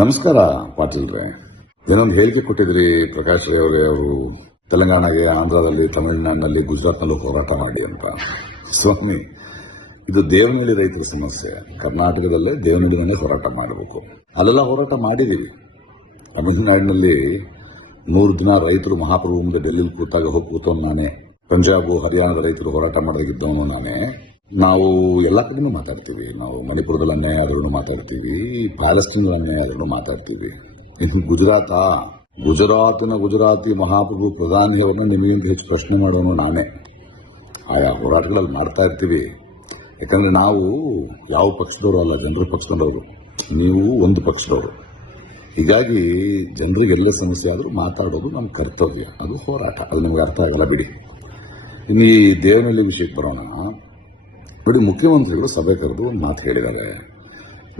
ನಮಸ್ಕಾರ ಪಾಟೀಲ್ರೆ ಏನೊಂದು ಹೇಳಿಕೆ ಕೊಟ್ಟಿದ್ರಿ ಪ್ರಕಾಶ್ ರೇ ಅವರೇ ಅವರು ತೆಲಂಗಾಣಗೆ ಆಂಧ್ರದಲ್ಲಿ ತಮಿಳುನಾಡಿನಲ್ಲಿ ಗುಜರಾತ್ನಲ್ಲೂ ಹೋರಾಟ ಮಾಡಿ ಅಂತ ಸ್ವಾಮಿ ಇದು ದೇವನಹಳ್ಳಿ ರೈತರ ಸಮಸ್ಯೆ ಕರ್ನಾಟಕದಲ್ಲೇ ದೇವನಹಳ್ಳಿನಲ್ಲಿ ಹೋರಾಟ ಮಾಡಬೇಕು ಅಲ್ಲೆಲ್ಲ ಹೋರಾಟ ಮಾಡಿದ್ದೀವಿ ತಮಿಳುನಾಡಿನಲ್ಲಿ ನೂರು ದಿನ ರೈತರು ಮಹಾಪ್ರಭು ಮುಂದೆ ಡೆಲ್ಲಿಲಿ ಕೂತಾಗ ಹೋಗಿ ಕೂತವನು ನಾನೇ ಪಂಜಾಬು ಹರಿಯಾಣದ ರೈತರು ಹೋರಾಟ ಮಾಡಿದಾಗಿದ್ದವನು ನಾನೇ ನಾವು ಎಲ್ಲ ಕಡೆನೂ ಮಾತಾಡ್ತೀವಿ ನಾವು ಮಣಿಪುರದಲ್ಲಿ ಅನ್ಯಾಯ ಮಾತಾಡ್ತೀವಿ ಪ್ಯಾಲೆಸ್ಟೀನ್ ಅನ್ಯಾಯ ಆದ್ರೂ ಮಾತಾಡ್ತೀವಿ ಇನ್ನು ಗುಜರಾತಾ ಗುಜರಾತಿನ ಗುಜರಾತಿ ಮಹಾಪ್ರಭು ಪ್ರಧಾನಿಯವ್ರನ್ನ ನಿಮಗಿಂತ ಹೆಚ್ಚು ಪ್ರಶ್ನೆ ಮಾಡೋನು ನಾನೇ ಆಯಾ ಹೋರಾಟಗಳಲ್ಲಿ ಮಾಡ್ತಾ ಇರ್ತೀವಿ ಯಾಕಂದರೆ ನಾವು ಯಾವ ಪಕ್ಷದವರು ಅಲ್ಲ ಜನರ ಪಕ್ಷದವರು ನೀವು ಒಂದು ಪಕ್ಷದವರು ಹೀಗಾಗಿ ಜನರಿಗೆ ಎಲ್ಲ ಸಮಸ್ಯೆ ಆದರೂ ಮಾತಾಡೋದು ನಮ್ಮ ಕರ್ತವ್ಯ ಅದು ಹೋರಾಟ ಅದು ನಮಗೆ ಅರ್ಥ ಆಗಲ್ಲ ಬಿಡಿ ಇನ್ನು ಈ ದೇವನಹಳ್ಳಿ ವಿಷಯಕ್ಕೆ ಬರೋಣ ನೋಡಿ ಮುಖ್ಯಮಂತ್ರಿಗಳು ಸಭೆ ಕರೆದು ಒಂದು ಮಾತು ಹೇಳಿದ್ದಾರೆ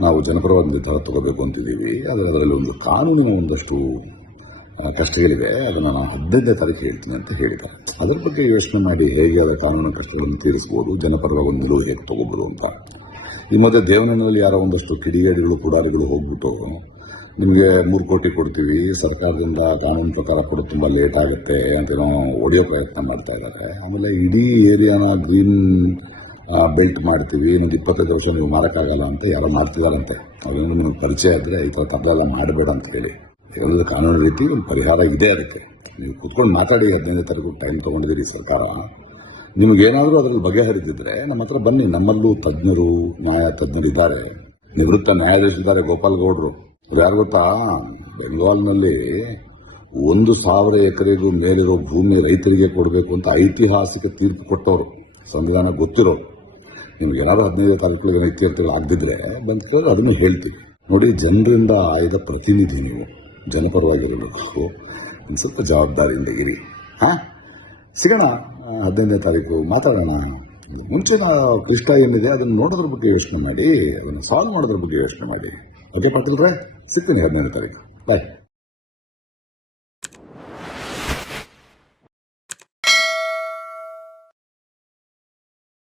ನಾವು ಜನಪರವಾಗಿ ನಿರ್ಧಾರ ತಗೋಬೇಕು ಅಂತಿದ್ದೀವಿ ಆದರೆ ಅದರಲ್ಲಿ ಒಂದು ಕಾನೂನಿನ ಒಂದಷ್ಟು ಕಷ್ಟಗಳಿವೆ ಅದನ್ನು ನಾನು ಹದಿನೈದನೇ ತಾರೀಕು ಹೇಳ್ತೀನಿ ಅಂತ ಹೇಳಿದ್ದಾರೆ ಅದರ ಬಗ್ಗೆ ಯೋಚನೆ ಮಾಡಿ ಹೇಗೆ ಅದರ ಕಾನೂನಿನ ಕಷ್ಟಗಳನ್ನು ತೀರಿಸ್ಬೋದು ಜನಪರವಾಗಿ ಒಂದು ನಿಲುವು ಹೇಗೆ ತಗೋಬೋದು ಅಂತ ಈ ಮಧ್ಯೆ ದೇವನಹಳ್ಳಿಯಲ್ಲಿ ಯಾರೋ ಒಂದಷ್ಟು ಕಿಡಿಗೇಡಿಗಳು ಕುಡಾರಿಗಳು ಹೋಗ್ಬಿಟ್ಟು ನಿಮಗೆ ಮೂರು ಕೋಟಿ ಕೊಡ್ತೀವಿ ಸರ್ಕಾರದಿಂದ ಕಾನೂನು ಪ್ರಕಾರ ಕೂಡ ತುಂಬ ಲೇಟ್ ಆಗುತ್ತೆ ಅಂತ ನಾವು ಹೊಡೆಯೋ ಪ್ರಯತ್ನ ಮಾಡ್ತಾ ಇದ್ದಾರೆ ಆಮೇಲೆ ಇಡೀ ಏರಿಯಾನ ಗ್ರೀನ್ ಬೆಲ್ಟ್ ಮಾಡ್ತೀವಿ ಇನ್ನೊಂದು ಇಪ್ಪತ್ತೈದು ವರ್ಷ ನೀವು ಮಾರಕ್ಕಾಗಲ್ಲ ಅಂತ ಯಾರೋ ಮಾಡ್ತಿದ್ದಾರಂತೆ ಅವ್ರೇನು ನಿಮ್ಗೆ ಪರಿಚಯ ಆದರೆ ಈ ಥರ ಎಲ್ಲ ಮಾಡಬೇಡ ಅಂತ ಹೇಳಿ ಯಾಕಂದರೆ ಕಾನೂನು ರೀತಿ ಒಂದು ಪರಿಹಾರ ಇದೆ ಅದಕ್ಕೆ ನೀವು ಕೂತ್ಕೊಂಡು ಮಾತಾಡಿ ಹದಿನೈದು ತಾರೀಕು ಟೈಮ್ ತೊಗೊಂಡಿದ್ದೀರಿ ಸರ್ಕಾರ ನಿಮಗೇನಾದರೂ ಅದರಲ್ಲಿ ಬಗೆಹರಿದಿದ್ದರೆ ನಮ್ಮ ಹತ್ರ ಬನ್ನಿ ನಮ್ಮಲ್ಲೂ ತಜ್ಞರು ನ್ಯಾಯ ತಜ್ಞರು ಇದ್ದಾರೆ ನಿವೃತ್ತ ನ್ಯಾಯಾಧೀಶರಿದ್ದಾರೆ ಗೋಪಾಲ್ ಗೌಡರು ಯಾರು ಗೊತ್ತಾ ಬೆಂಗಾಲ್ನಲ್ಲಿ ಒಂದು ಸಾವಿರ ಎಕರೆಗೂ ಮೇಲಿರೋ ಭೂಮಿ ರೈತರಿಗೆ ಕೊಡಬೇಕು ಅಂತ ಐತಿಹಾಸಿಕ ತೀರ್ಪು ಕೊಟ್ಟವರು ಸಂವಿಧಾನ ಗೊತ್ತಿರೋರು ನಿಮ್ಗೆ ಏನಾದ್ರು ಹದಿನೈದು ತಾಲೂಕು ಜನ ಇತ್ಯರ್ಥಿಗಳು ಆಗದಿದ್ರೆ ಬಂದು ಅದನ್ನು ಹೇಳ್ತೀವಿ ನೋಡಿ ಜನರಿಂದ ಆಯ್ದ ಪ್ರತಿನಿಧಿ ನೀವು ಜನಪರವಾಗಿರಬೇಕು ಸ್ವಲ್ಪ ಜವಾಬ್ದಾರಿಯಿಂದ ಇರಿ ಹಾಂ ಸಿಗೋಣ ಹದಿನೈದನೇ ತಾರೀಕು ಮಾತಾಡೋಣ ಮುಂಚಿನ ಕೃಷ್ಣ ಏನಿದೆ ಅದನ್ನು ನೋಡೋದ್ರ ಬಗ್ಗೆ ಯೋಚನೆ ಮಾಡಿ ಅದನ್ನು ಸಾಲ್ವ್ ಮಾಡೋದ್ರ ಬಗ್ಗೆ ಯೋಚನೆ ಮಾಡಿ ಓಕೆ ಪಾಟೀಲ್ರೆ ಸಿಗ್ತೀನಿ ಹದಿನೈದನೇ ತಾರೀಕು ಬಾಯ್